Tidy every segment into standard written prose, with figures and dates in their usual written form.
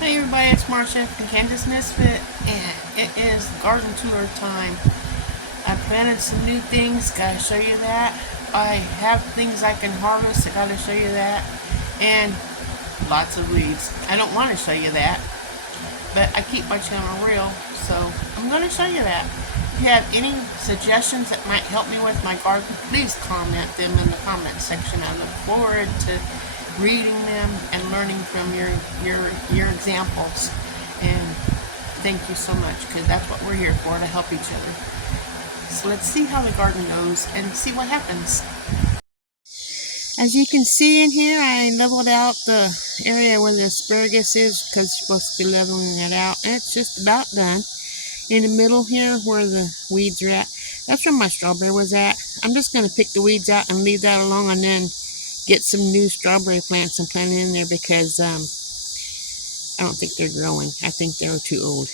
Hey everybody, it's Marcia from Kansas Misfit, and it is garden tour time. I planted some new things, gotta show you that. I have things I can harvest, I gotta show you that. And lots of weeds. I don't want to show you that, but I keep my channel real, so I'm gonna show you that. If you have any suggestions that might help me with my garden, please comment them in the comment section. I look forward to reading them and learning from your examples. And thank you so much, because that's what we're here for, to help each other. So let's see how the garden goes and see what happens. As you can see in here, I leveled out the area where the asparagus is, because you're supposed to be leveling it out, and it's just about done. In the middle here where the weeds are at, that's where my strawberry was at. I'm just going to pick the weeds out and leave that alone, and then get some new strawberry plants and plant in there, because I don't think they're growing. I think they're too old.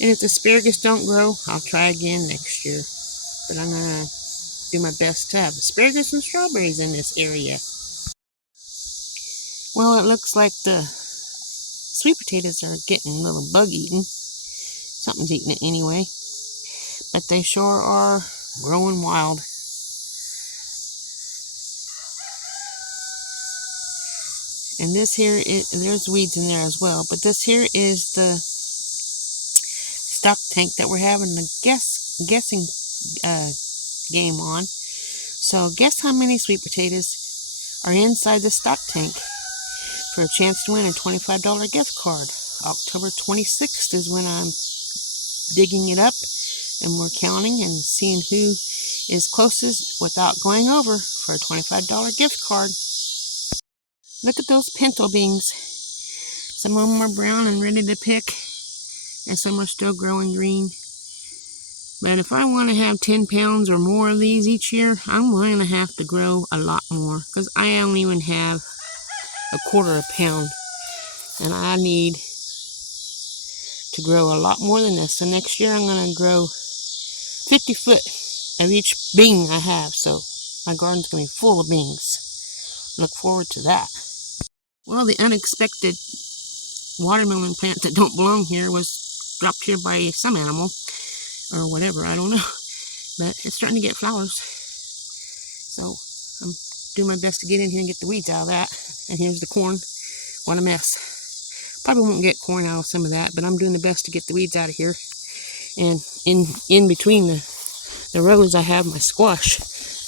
And if the asparagus don't grow, I'll try again next year. But I'm going to do my best to have asparagus and strawberries in this area. Well, it looks like the sweet potatoes are getting a little bug eaten. Something's eating it anyway. But they sure are growing wild. And this here, there's weeds in there as well. But this here is the stock tank that we're having the guessing game on. So guess how many sweet potatoes are inside the stock tank for a chance to win a $25 gift card. October 26th is when I'm digging it up, and we're counting and seeing who is closest without going over for a $25 gift card. Look at those pinto beans. Some of them are brown and ready to pick, and some are still growing green. But if I want to have 10 pounds or more of these each year, I'm going to have to grow a lot more, because I only even have a quarter a pound, and I need to grow a lot more than this. So next year I'm going to grow 50 foot of each bean I have, so my garden's going to be full of beans. Look forward to that. Well, the unexpected watermelon plant that don't belong here was dropped here by some animal or whatever, I don't know, but it's starting to get flowers. So I'm doing my best to get in here and get the weeds out of that. And here's the corn. What a mess. Probably won't get corn out of some of that, but I'm doing the best to get the weeds out of here. And in between the rows, I have my squash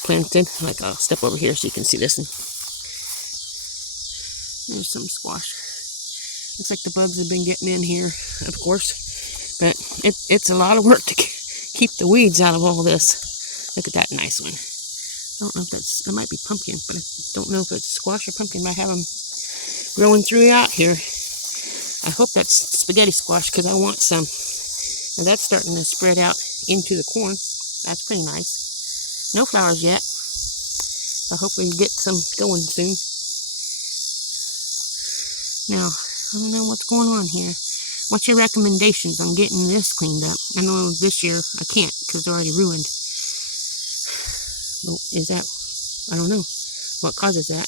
planted. Like, I'll step over here so you can see this one. There's some squash. Looks like the bugs have been getting in here, of course. But it's a lot of work to keep the weeds out of all this. Look at that nice one. I don't know if that might be pumpkin, but I don't know if it's squash or pumpkin. But I have them growing throughout here. I hope that's spaghetti squash, because I want some. Now that's starting to spread out into the corn. That's pretty nice. No flowers yet. I hope we get some going soon. Now, I don't know what's going on here. What's your recommendations on getting this cleaned up? I know this year I can't, because they're already ruined. Well, is that, I don't know what causes that.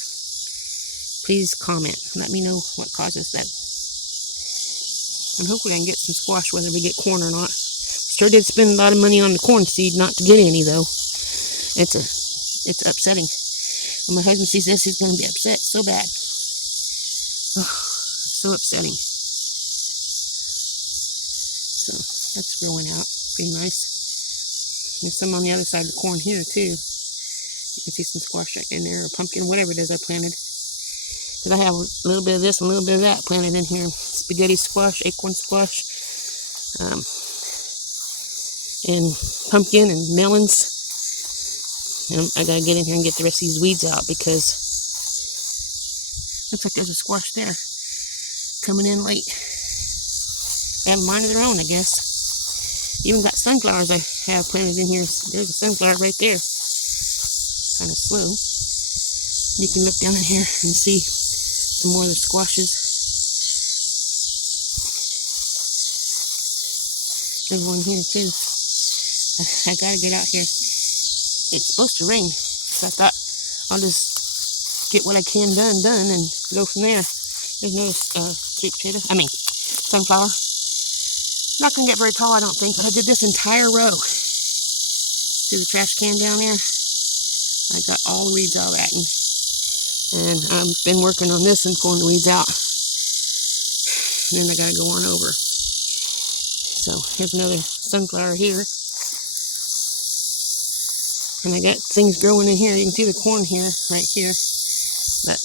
Please comment. Let me know what causes that. And hopefully I can get some squash whether we get corn or not. Sure did spend a lot of money on the corn seed not to get any, though. It's upsetting. When my husband sees this, he's going to be upset so bad. Oh, so upsetting. So that's growing out pretty nice. There's some on the other side of the corn here too. You can see some squash in there, or pumpkin, whatever it is I planted. Because I have a little bit of this and a little bit of that planted in here. Spaghetti squash, acorn squash, and pumpkin and melons. And I gotta get in here and get the rest of these weeds out, because looks like there's a squash there coming in late. They have a mind of their own, I guess. Even got sunflowers I have planted in here. There's a sunflower right there. Kind of slow. You can look down in here and see some more of the squashes. There's one here too. I gotta get out here. It's supposed to rain, so I thought I'll just get what I can done and go from there. There's no sweet potato. I mean, sunflower. Not gonna get very tall, I don't think, but I did this entire row. See the trash can down there? I got all the weeds out of that, and I've been working on this and pulling the weeds out. And then I gotta go on over. So here's another sunflower here. And I got things growing in here. You can see the corn here, right here. But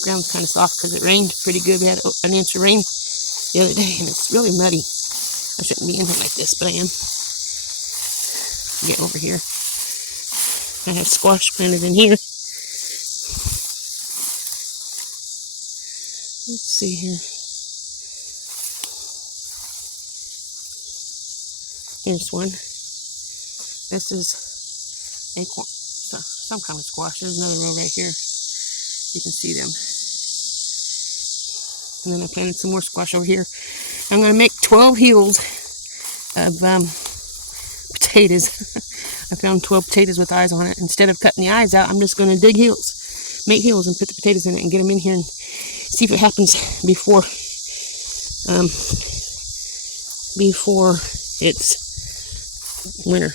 the ground's kind of soft because it rained pretty good. We had an inch of rain the other day, and it's really muddy. I shouldn't be in here like this, but I am. Get over here. I have squash planted in here. Let's see here. Here's one. This is acorn, some kind of squash. There's another row right here. You can see them. And then I planted some more squash over here. I'm going to make 12 heels of potatoes. I found 12 potatoes with eyes on it. Instead of cutting the eyes out, I'm just going to dig heels, make heels, and put the potatoes in it and get them in here and see if it happens before it's winter.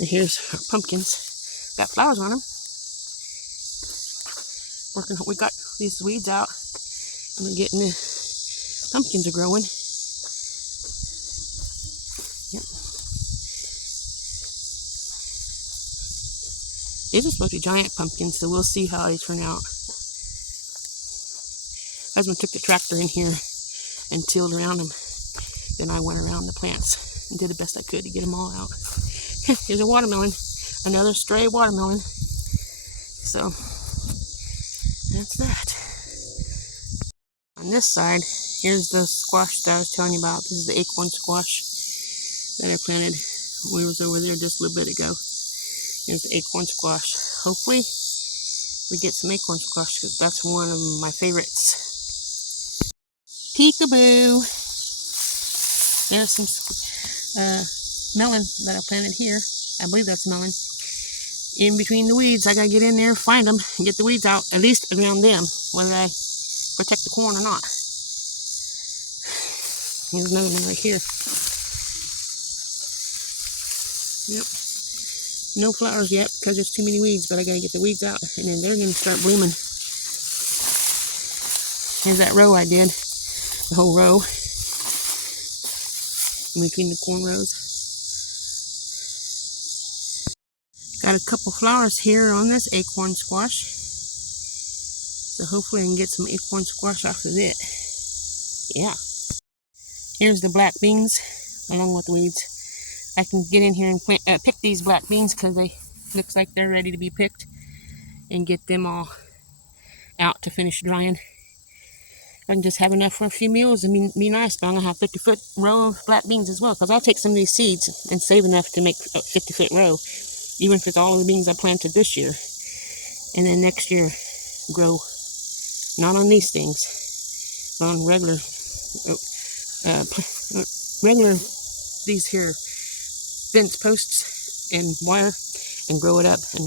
And here's our pumpkins. Got flowers on them. We got these weeds out, and we're getting the pumpkins are growing. Yep. These are supposed to be giant pumpkins, so we'll see how they turn out. Husband took the tractor in here and tilled around them. Then I went around the plants and did the best I could to get them all out. Here's a watermelon, another stray watermelon. So that's that. On this side, here's the squash that I was telling you about. This is the acorn squash that I planted. We was over there just a little bit ago. Here's the acorn squash. Hopefully we get some acorn squash because that's one of my favorites. Peekaboo. There's some melon that I planted here. I believe that's melon. In between the weeds, I gotta get in there, find them, and get the weeds out, at least around them, whether I protect the corn or not. Here's another one right here. Yep. No flowers yet because there's too many weeds, but I gotta get the weeds out, and then they're gonna start blooming. Here's that row I did, the whole row, in between the corn rows. Got a couple flowers here on this acorn squash. So hopefully I can get some acorn squash off of it. Yeah. Here's the black beans along with the weeds. I can get in here and pick these black beans because they looks like they're ready to be picked, and get them all out to finish drying. I can just have enough for a few meals and be nice, but I'm going to have a 50-foot row of black beans as well, because I'll take some of these seeds and save enough to make a 50-foot row, even if it's all of the beans I planted this year. And then next year, grow, not on these things, but on regular, these here fence posts and wire, and grow it up and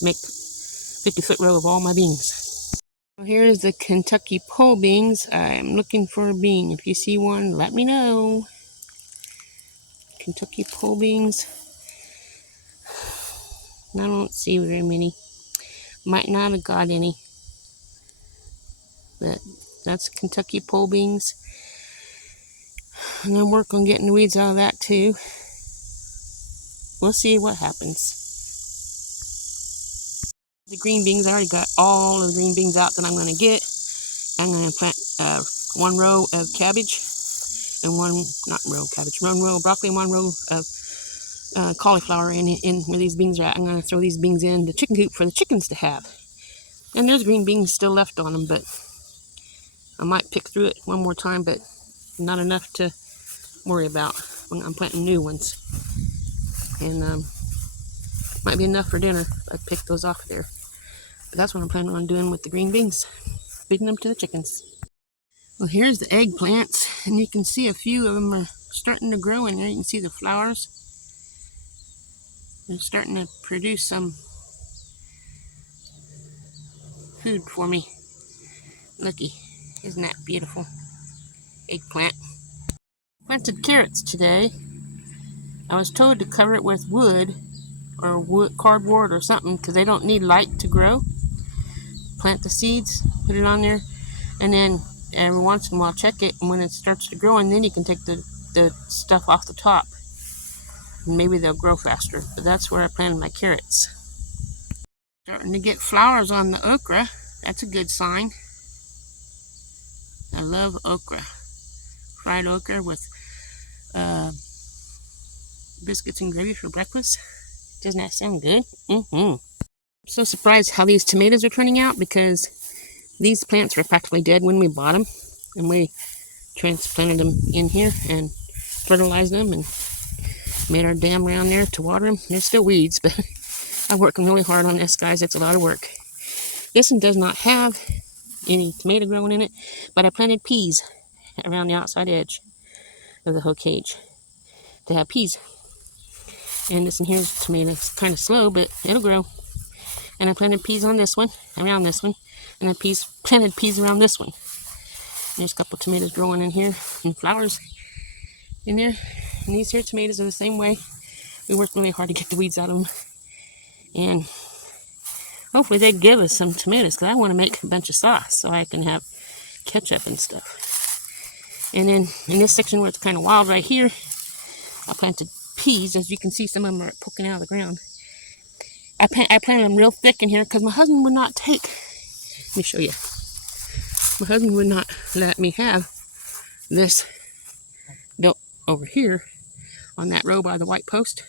make 50-foot row of all my beans. Well, here's the Kentucky pole beans. I'm looking for a bean. If you see one, let me know. Kentucky pole beans. I don't see very many. Might not have got any. But that's Kentucky pole beans. And I'm working on getting the weeds out of that too. We'll see what happens. The green beans, I already got all of the green beans out that I'm going to get. I'm going to plant one row of cabbage and one row of broccoli and one row of cauliflower in where these beans are at. I'm going to throw these beans in the chicken coop for the chickens to have. And there's green beans still left on them, but I might pick through it one more time, but not enough to worry about. I'm planting new ones. And might be enough for dinner. I picked those off there. But that's what I'm planning on doing with the green beans. Feeding them to the chickens. Well, here's the eggplants, and you can see a few of them are starting to grow in there. You can see the flowers. They're starting to produce some food for me. Looky, isn't that beautiful? Eggplant. Planted carrots today. I was told to cover it with wood or wood cardboard or something because they don't need light to grow. Plant the seeds, put it on there, and then every once in a while check it, and when it starts to grow, and then you can take the stuff off the top, and maybe they'll grow faster. But that's where I planted my carrots. Starting to get flowers on the okra. That's a good sign. I love okra. Fried okra with biscuits and gravy for breakfast. Doesn't that sound good? I'm so surprised how these tomatoes are turning out because these plants were practically dead when we bought them, and we transplanted them in here and fertilized them and made our dam around there to water them. They're still weeds, but I'm working really hard on this, guys. It's a lot of work. This one does not have any tomato growing in it, but I planted peas around the outside edge of the whole cage to have peas. And this one here's tomatoes, kind of slow, but it'll grow. And I planted peas on this one, around this one, and I planted peas around this one. There's a couple tomatoes growing in here, and flowers in there. And these here tomatoes are the same way. We worked really hard to get the weeds out of them. And hopefully they give us some tomatoes, because I want to make a bunch of sauce so I can have ketchup and stuff. And then in this section where it's kind of wild right here, I planted peas. As you can see, some of them are poking out of the ground. I planted them real thick in here because my husband would not take. Let me show you. My husband would not let me have this built over here on that row by the white post.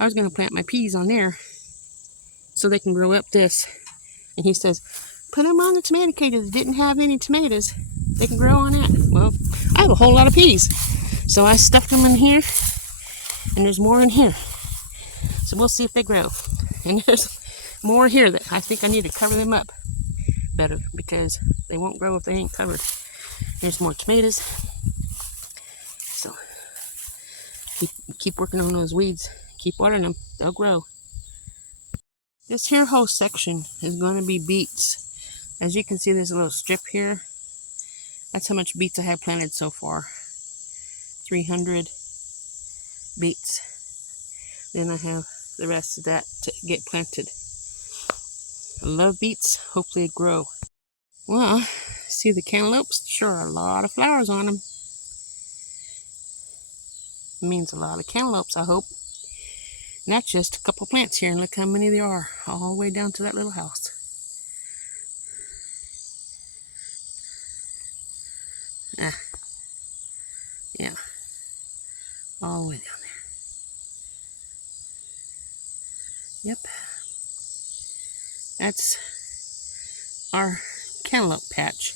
I was going to plant my peas on there so they can grow up this. And he says, put them on the tomato cages that didn't have any tomatoes. They can grow on that. Well, I have a whole lot of peas. So I stuffed them in here, and there's more in here. So we'll see if they grow. And there's more here that I think I need to cover them up better because they won't grow if they ain't covered. There's more tomatoes. So keep working on those weeds. Keep watering them. They'll grow. This here whole section is going to be beets. As you can see, there's a little strip here. That's how much beets I have planted so far. 300 beets. Then I have the rest of that to get planted. I love beets. Hopefully they grow. Well, see the cantaloupes? Sure are a lot of flowers on them. It means a lot of cantaloupes, I hope. And that's just a couple plants here, and look how many there are, all the way down to that little house. Yeah, all the way down there. Yep, that's our cantaloupe patch.